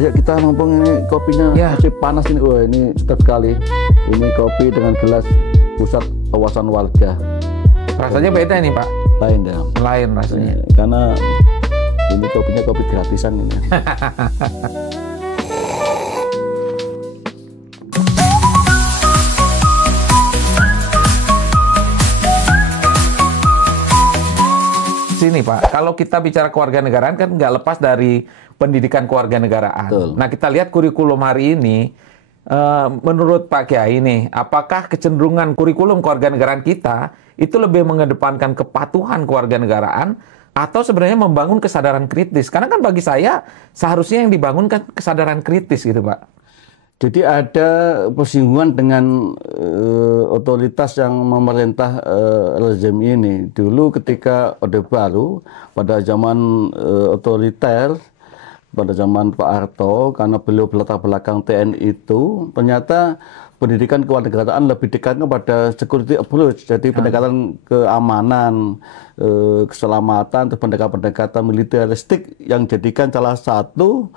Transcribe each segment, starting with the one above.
Ayo kita mumpung ini kopinya masih panas ini. Wah, ini sedap sekali. Ini kopi dengan gelas pusat wawasan warga. Rasanya beda nih Pak. Lain ya. Lain rasanya. Karena ini kopinya kopi gratisan ini. Sini Pak, kalau kita bicara kewarganegaraan kan nggak lepas dari pendidikan kewarganegaraan. Betul. Nah kita lihat kurikulum hari ini, menurut Pak Kiai nih, apakah kecenderungan kurikulum kewarganegaraan kita itu lebih mengedepankan kepatuhan kewarganegaraan atau sebenarnya membangun kesadaran kritis? Karena kan bagi saya seharusnya yang dibangun kan kesadaran kritis gitu Pak. Jadi ada persinggungan dengan otoritas yang memerintah rezim ini. Dulu ketika Orde Baru, pada zaman otoriter, pada zaman Pak Harto, karena beliau berlatar belakang TNI itu, ternyata pendidikan kewarganegaraan lebih dekat kepada security approach, jadi pendekatan keamanan, keselamatan, terus pendekatan militeristik yang jadikan salah satu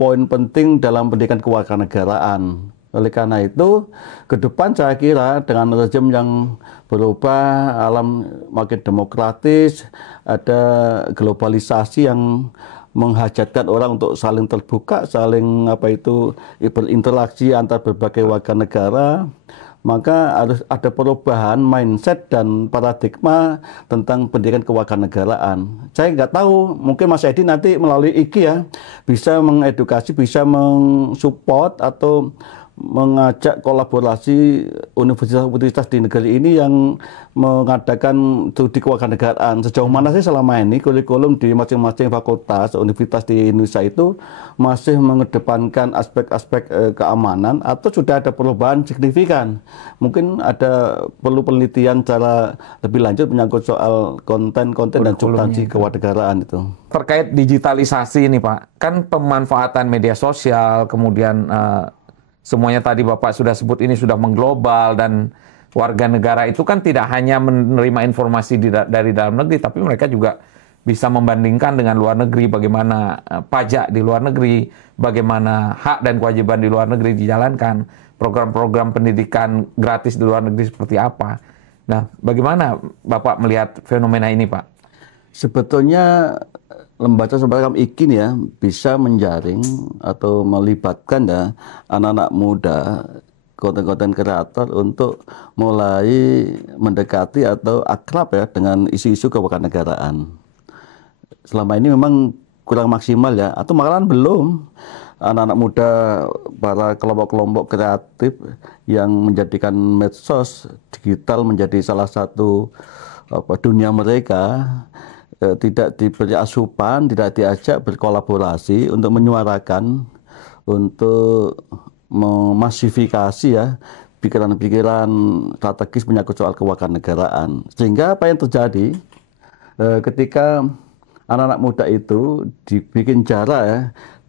poin penting dalam pendidikan kewarganegaraan. Oleh karena itu, ke depan saya kira dengan rezim yang berubah, alam makin demokratis, ada globalisasi yang menghajatkan orang untuk saling terbuka, saling berinteraksi antar berbagai warga negara, maka harus ada perubahan mindset dan paradigma tentang pendidikan kewarganegaraan. Saya nggak tahu, mungkin Mas Edi nanti melalui IKI ya bisa mengedukasi, bisa mensupport atau mengajak kolaborasi universitas-universitas di negeri ini yang mengadakan studi kewarganegaraan. Sejauh mana sih selama ini kurikulum di masing-masing fakultas universitas di Indonesia itu masih mengedepankan aspek-aspek keamanan atau sudah ada perubahan signifikan? Mungkin ada perlu penelitian secara lebih lanjut menyangkut soal konten-konten dan substansi kewarganegaraan itu. Terkait digitalisasi nih Pak, kan pemanfaatan media sosial, kemudian semuanya tadi Bapak sudah sebut ini sudah mengglobal, dan warga negara itu kan tidak hanya menerima informasi dari dalam negeri, tapi mereka juga bisa membandingkan dengan luar negeri, bagaimana pajak di luar negeri, bagaimana hak dan kewajiban di luar negeri dijalankan, program-program pendidikan gratis di luar negeri seperti apa. Nah, bagaimana Bapak melihat fenomena ini Pak? Sebetulnya lembaga semacam IKI ya bisa menjaring atau melibatkan ya anak-anak muda, konten-konten kreator untuk mulai mendekati atau akrab ya dengan isu-isu kewarganegaraan. Selama ini memang kurang maksimal ya, atau malahan belum. Anak-anak muda, para kelompok-kelompok kreatif yang menjadikan medsos digital menjadi salah satu dunia mereka, tidak diberi asupan, tidak diajak berkolaborasi untuk menyuarakan, untuk memasifikasi ya pikiran-pikiran strategis menyangkut soal kewarganegaraan. Sehingga apa yang terjadi ketika anak-anak muda itu dibikin jarak ya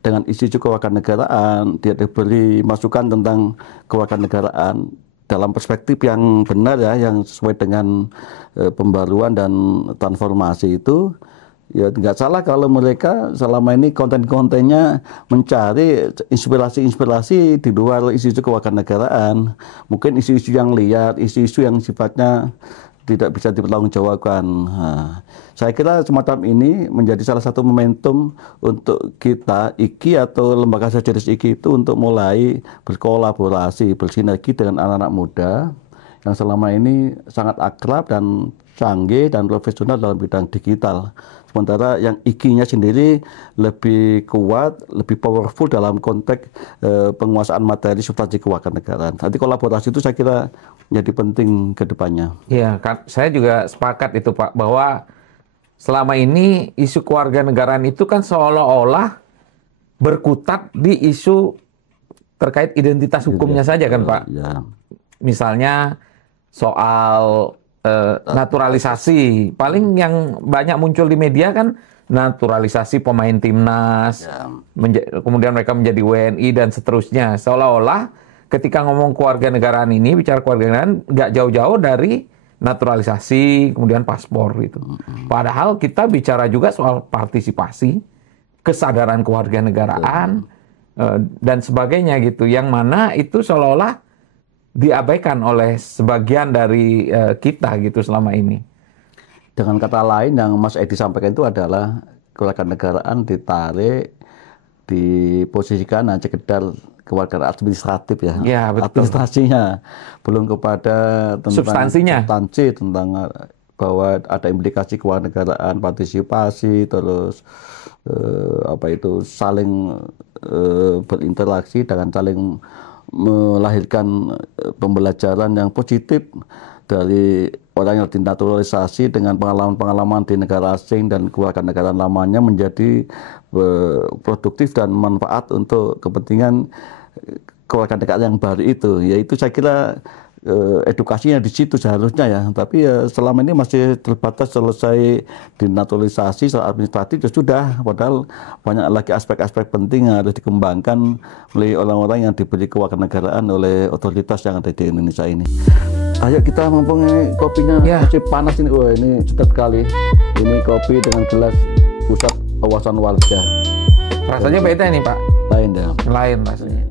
dengan isu-isu kewarganegaraan, dia diberi masukan tentang kewarganegaraan dalam perspektif yang benar ya, yang sesuai dengan pembaruan dan transformasi itu, ya nggak salah kalau mereka selama ini konten-kontennya mencari inspirasi-inspirasi di luar isu-isu kewarganegaraan, mungkin isu-isu yang liar, isu-isu yang sifatnya tidak bisa dipertanggungjawabkan. Nah, saya kira semacam ini menjadi salah satu momentum untuk kita IKI atau lembaga sejenis IKI itu untuk mulai berkolaborasi, bersinergi dengan anak-anak muda yang selama ini sangat akrab dan canggih dan profesional dalam bidang digital. Sementara yang IKI-nya sendiri lebih kuat, lebih powerful dalam konteks penguasaan materi substansi kewarganegaraan. Nanti kolaborasi itu saya kira menjadi penting ke depannya. Iya, kan saya juga sepakat itu Pak, bahwa selama ini isu kewarganegaraan itu kan seolah-olah berkutat di isu terkait identitas hukumnya saja kan Pak. Ya. Misalnya soal naturalisasi, paling yang banyak muncul di media kan naturalisasi pemain timnas, kemudian mereka menjadi WNI dan seterusnya. Seolah-olah ketika ngomong kewarganegaraan ini, bicara kewarganegaraan, nggak jauh-jauh dari naturalisasi, kemudian paspor gitu. Padahal kita bicara juga soal partisipasi, kesadaran kewarganegaraan, dan sebagainya gitu, yang mana itu seolah-olah diabaikan oleh sebagian dari kita gitu selama ini. Dengan kata lain yang Mas Edi sampaikan itu adalah kewarganegaraan ditarik, diposisikan hanya sekedar kewarganegaraan administratif ya, Ya, betul. administrasinya, belum kepada tentang Substansinya. substansi tentang bahwa ada implikasi kewarganegaraan, partisipasi, terus saling berinteraksi dengan saling melahirkan pembelajaran yang positif dari orang yang dinaturalisasi dengan pengalaman-pengalaman di negara asing dan kewarganegaraan lamanya menjadi produktif dan manfaat untuk kepentingan kewarganegaraan yang baru itu. Yaitu saya kira edukasinya di situ seharusnya ya, tapi ya selama ini masih terbatas selesai dinaturalisasi secara administratif ya sudah, padahal banyak lagi aspek-aspek penting yang harus dikembangkan oleh orang-orang yang diberi kewarganegaraan oleh otoritas yang ada di Indonesia ini. Ayo kita mumpung ini kopinya masih panas ini, wah ini sedap sekali. Ini kopi dengan gelas Pusat Wawasan Warga. Rasanya beda nih Pak. Lain ya. Lain rasanya.